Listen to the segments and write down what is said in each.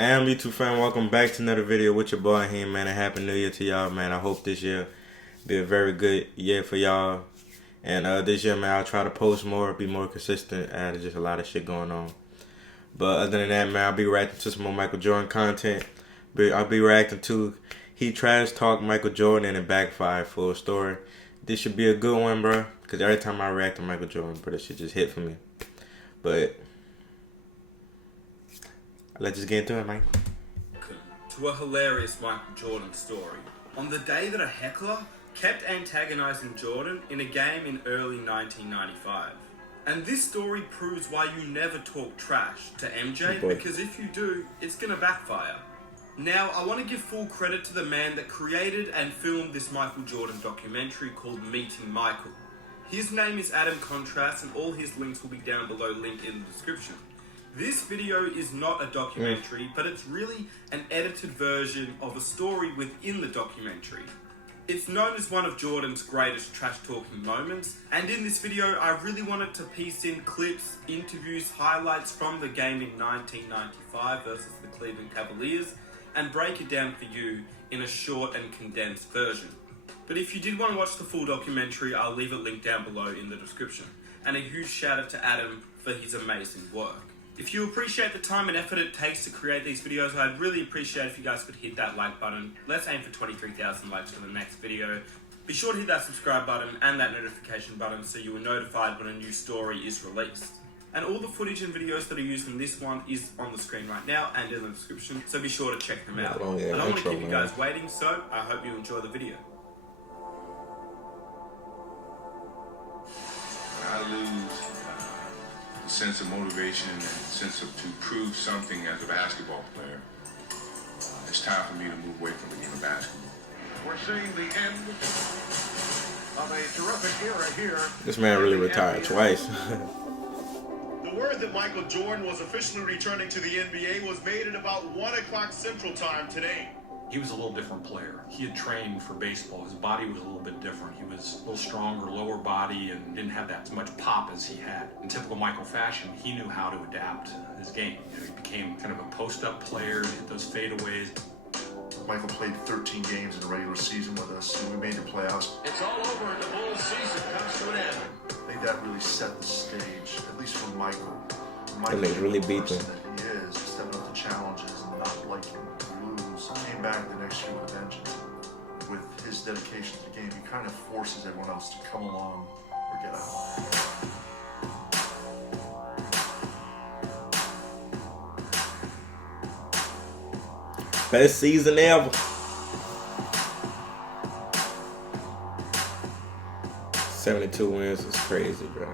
And YouTube fam, welcome back to another video with your boy here, man. And happy new year to y'all, man. I hope this year be a very good year for y'all. And this year, man, I'll try to post more, be more consistent. There's just a lot of shit going on. But other than that, man, I'll be reacting to some more Michael Jordan content. I'll be reacting to he trash talk Michael Jordan and it backfired full story. This should be a good one, bro. Because every time I react to Michael Jordan, bro, this shit just hit for me. But let's just get into it, man. To a hilarious Michael Jordan story. On the day that a heckler kept antagonizing Jordan in a game in early 1995. And this story proves why you never talk trash to MJ, because if you do, it's gonna backfire. Now, I want to give full credit to the man that created and filmed this Michael Jordan documentary called Meeting Michael. His name is Adam Contrast, and all his links will be down below, linked in the description. This video is not a documentary, but it's really an edited version of a story within the documentary. It's known as one of Jordan's greatest trash-talking moments, and in this video I really wanted to piece in clips, interviews, highlights from the game in 1995 versus the Cleveland Cavaliers, and break it down for you in a short and condensed version. But if you did want to watch the full documentary, I'll leave it linked down below in the description. And a huge shout out to Adam for his amazing work. If you appreciate the time and effort it takes to create these videos, I'd really appreciate if you guys could hit that like button. Let's aim for 23,000 likes for the next video. Be sure to hit that subscribe button and that notification button so you are notified when a new story is released. And all the footage and videos that are used in this one is on the screen right now and in the description, so be sure to check them out. I don't want to keep you guys waiting, so I hope you enjoy the video. I lose the sense of motivation and sense of to prove something as a basketball player. It's time for me to move away from the game of basketball. We're seeing the end of a terrific era here. This man really retired twice. The word that Michael Jordan was officially returning to the NBA was made at about 1 o'clock Central Time today. He was a little different player. He had trained for baseball. His body was a little bit different. He was a little stronger, lower body, and didn't have that much pop as he had. In typical Michael fashion, he knew how to adapt his game. He became kind of a post-up player, hit those fadeaways. Michael played 13 games in the regular season with us, and we made the playoffs. It's all over and the Bulls season comes to an end. I think that really set the stage, at least for Michael. That nigga really beat them. He is, stepping up to challenges and not liking to lose. Came back the next year with a vengeance. With his dedication to the game, he kind of forces everyone else to come along or get out. Best season ever. 72 wins is crazy, bro.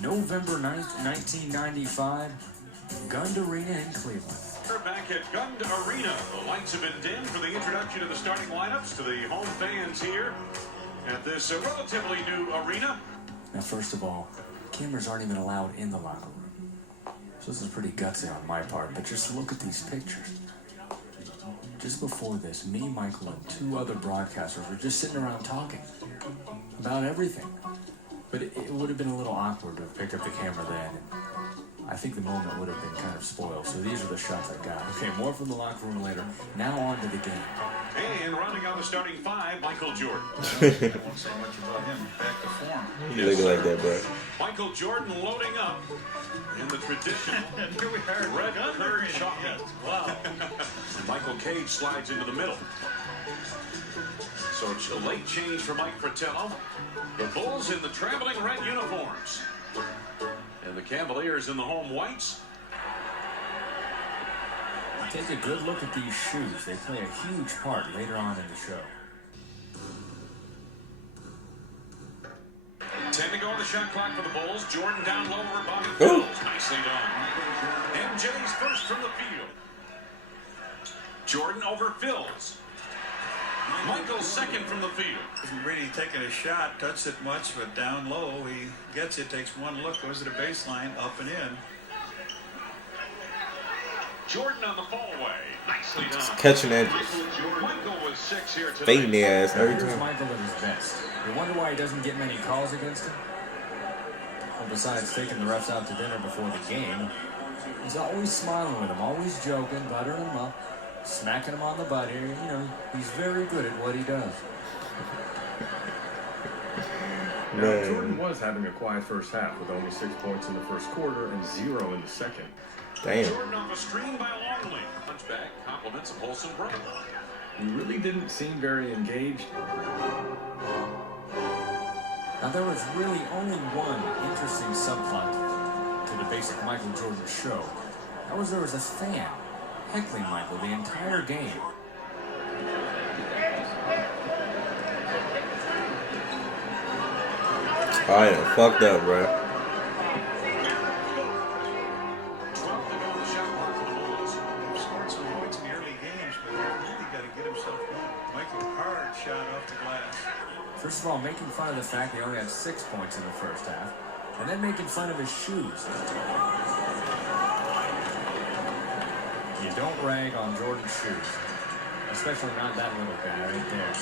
November 9th, 1995, Gund Arena in Cleveland. We're back at Gund Arena. The lights have been dimmed for the introduction of the starting lineups to the home fans here at this relatively new arena. Now, first of all, cameras aren't even allowed in the locker room. So this is pretty gutsy on my part, but just look at these pictures. Just before this, me, Michael, and two other broadcasters were just sitting around talking about everything. But it would have been a little awkward to have picked up the camera then. I think the moment would have been kind of spoiled. So these are the shots I got. Okay, more from the locker room later. Now on to the game. And rounding out the starting five, Michael Jordan. I won't say much about him. Back to form. You looking like that, bro. Michael Jordan loading up in the traditional red curd chocolate. Wow. Michael Cage slides into the middle. So it's a late change for Mike Fratello. The Bulls in the traveling red uniforms. And the Cavaliers in the home whites. Take a good look at these shoes. They play a huge part later on in the show. 10 to go on the shot clock for the Bulls. Jordan down low over Bobby Phillips. Nicely done. MJ's first from the field. Jordan over Phillips. Michael's second from the field. Hasn't really taken a shot, touched it much, but down low, he gets it, takes one look, goes to the baseline, up and in. Jordan on the fall away. Nicely done. Catching edges. Michael was 6 here tonight. Fading the ass every Here's time. Michael at his best. You wonder why he doesn't get many calls against him? Well, besides taking the refs out to dinner before the game, he's always smiling with them, always joking, buttering them up, smacking them on the butt here. You know, he's very good at what he does. Now, Jordan was having a quiet first half with only 6 points in the first quarter and 0 in the second. Damn. Jordan off a screen by Longley. Punchback compliments of wholesome play. He really didn't seem very engaged. Now, there was really only one interesting subplot to the basic Michael Jordan show. That was there was a fan heckling Michael the entire game. Oh, yeah, fucked up, bro. 12 to go in the shot clock for the Bulls. Scored some points in the early games, but he's really got to get himself going. Michael hard shot off the glass. First of all, making fun of the fact he only had 6 points in the first half, and then making fun of his shoes. You don't rag on Jordan's shoes, especially not that little guy right there.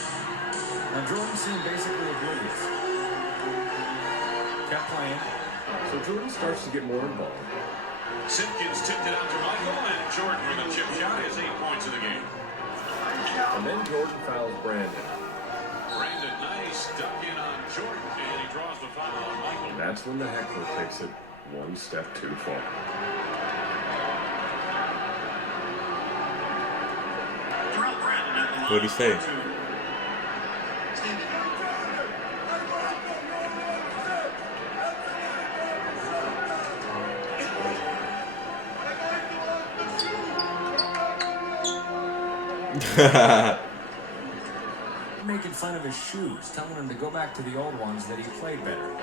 Now, Jordan seemed basically oblivious. Kept playing. So Jordan starts to get more involved. Simpkins tipped it out to Michael, and Jordan with a chip shot has 8 points in the game. And then Jordan fouls Brandon. Brandon, nice duck in on Jordan, and he draws the foul on Michael. And that's when the heckler takes it one step too far. What'd he say? Making fun of his shoes, telling him to go back to the old ones that he played better.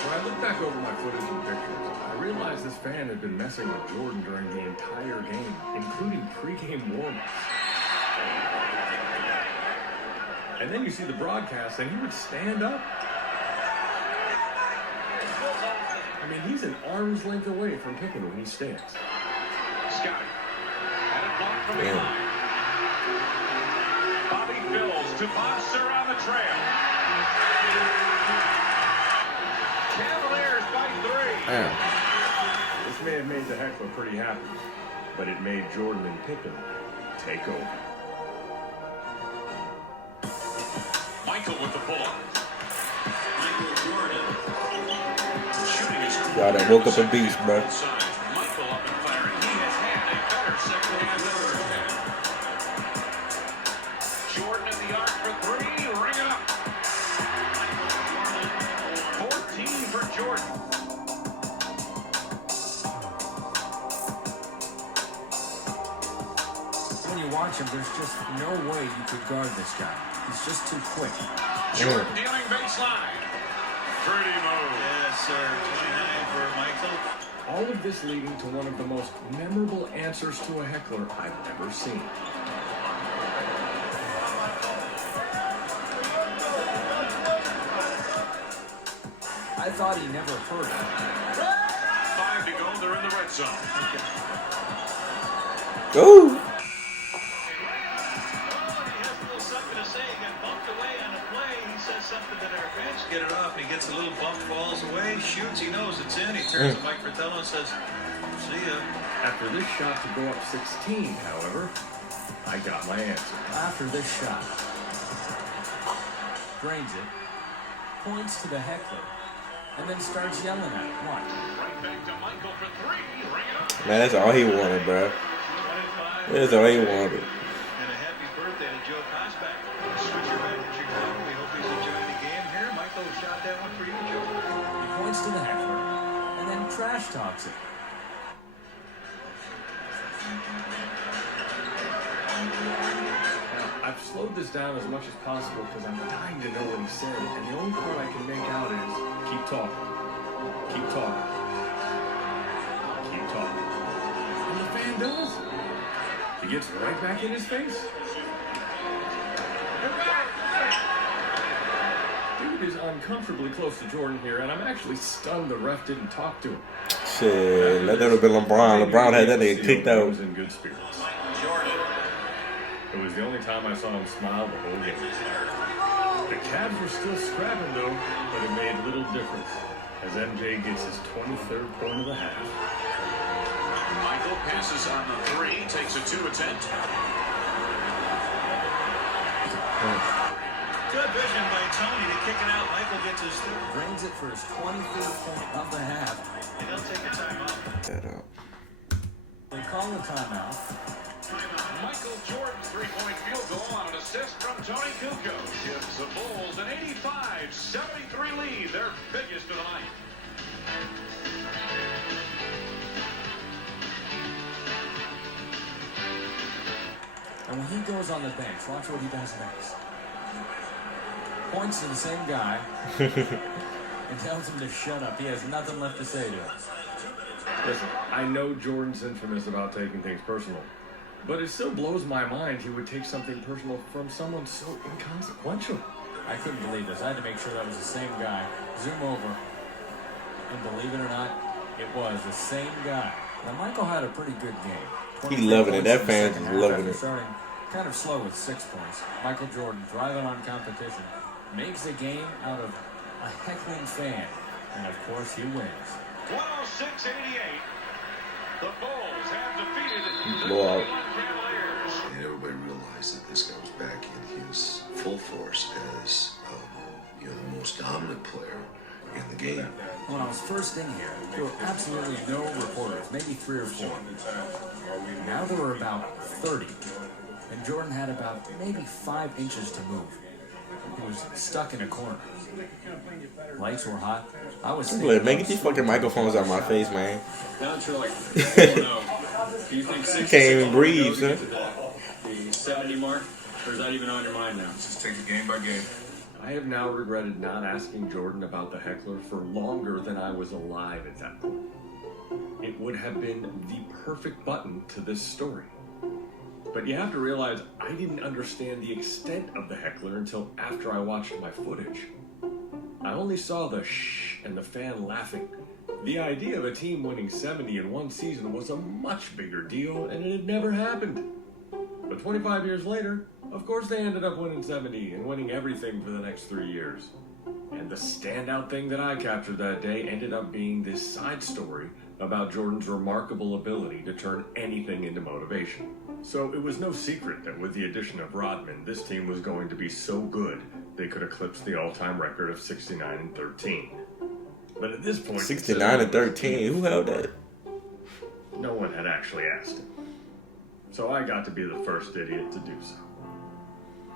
When I look back over my footage and pictures, I realized this fan had been messing with Jordan during the entire game, including pregame warm-ups. And then you see the broadcast, and he would stand up. I mean, he's an arm's length away from picking when he stands. Scotty had it blocked from behind. Bobby Bills to Boxer on the trail. Cavaliers by 3. Damn. This may have made the heckler pretty happy, but it made Jordan and Pippen take over. Michael with the pull-up. Michael Jordan. Shooting is cool. Y'all done woke up a beast, bro. Michael up and firing. He has had a better second half than first half. Jordan at the arc for 3. Ring it up. 14 for Jordan. When you watch him, there's just no way you could guard this guy. He's just too quick. Jordan dealing baseline. Pretty move. Yes, sir. 29 for Michael. All of this leading to one of the most memorable answers to a heckler I've ever seen. I thought he never heard it. 5 to go. They're in the red zone. Go. Get it off, and he gets a little bump, falls away, shoots, he knows it's in, he turns to Mike Fratello and says, see ya. After this shot to go up 16, however, I got my answer. After this shot, drains it, points to the heckler, and then starts yelling at him. What? Right back to Michael for 3. Ring it up. Man, that's all he wanted, bro. That's all he wanted. And a happy birthday to Joe Kosbach. Switcher back to Chicago. We hope he's enjoying the game here. Michael shot that one for you, Joe. He points to the heckler, and then trash talks it. Now, I've slowed this down as much as possible because I'm dying to know what he said, and the only part I can make out is, keep talking, keep talking, keep talking. And the fan does. He gets right back in his face. is uncomfortably close to Jordan here, and I'm actually stunned the ref didn't talk to him. Shit, that would have been LeBron. LeBron had that nigga kicked out. He was in good spirits. It was the only time I saw him smile the whole game. The Cavs were still scrapping though, but it made little difference as MJ gets his 23rd point of the half. Michael passes on the 3, takes a 2 attempt. Good vision by Tony to kick it out. Michael gets his third. Brings it for his 23rd point of the half. They don't take a timeout. They call a timeout. Michael Jordan's 3-point field goal on an assist from Tony Kukoc gives the Bulls an 85-73 lead, their biggest of the night. And when he goes on the bench, watch what he does next. Points to the same guy and tells him to shut up. He has nothing left to say to him. Listen, I know Jordan's infamous about taking things personal, but it still blows my mind he would take something personal from someone so inconsequential. I couldn't believe this. I had to make sure that was the same guy. Zoom over. And believe it or not, it was the same guy. Now, Michael had a pretty good game. He loving it. That fans is loving it. Starting kind of slow with 6 points. Michael Jordan driving on competition. Makes a game out of a heckling fan. And, of course, he wins. 106-88. The Bulls have defeated the Blowout. Cleveland Cavaliers. And everybody realized that this guy was back in his full force as the most dominant player in the game. When I was first in here, there were absolutely no reporters, maybe 3 or 4. Now there were about 30, and Jordan had about maybe 5 inches to move. He was stuck in a corner. Lights were hot. I was Man, get these fucking microphones out of my face, man. Down to like, do you think You can't even breathe, son. the 70 mark, or is that even on your mind now? Just take it game by game. I have now regretted not asking Jordan about the heckler for longer than I was alive at that point. It would have been the perfect button to this story. But you have to realize I didn't understand the extent of the heckler until after I watched my footage. I only saw the shh and the fan laughing. The idea of a team winning 70 in one season was a much bigger deal, and it had never happened. But 25 years later, of course they ended up winning 70 and winning everything for the next 3 years. And the standout thing that I captured that day ended up being this side story about Jordan's remarkable ability to turn anything into motivation. So it was no secret that with the addition of Rodman, this team was going to be so good they could eclipse the all-time record of 69-13. But at this point, 69-13. Who held that? no one had actually asked him. So I got to be the first idiot to do so.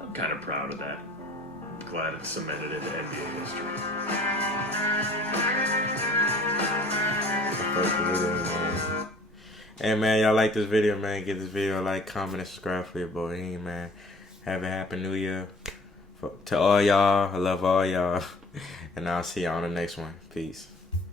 I'm kind of proud of that. Glad it cemented into NBA history. Hey man, y'all like this video, man? Give this video a like, comment, and subscribe for your boy He, man. Have a happy new year. To all y'all, I love all y'all. And I'll see y'all on the next one. Peace.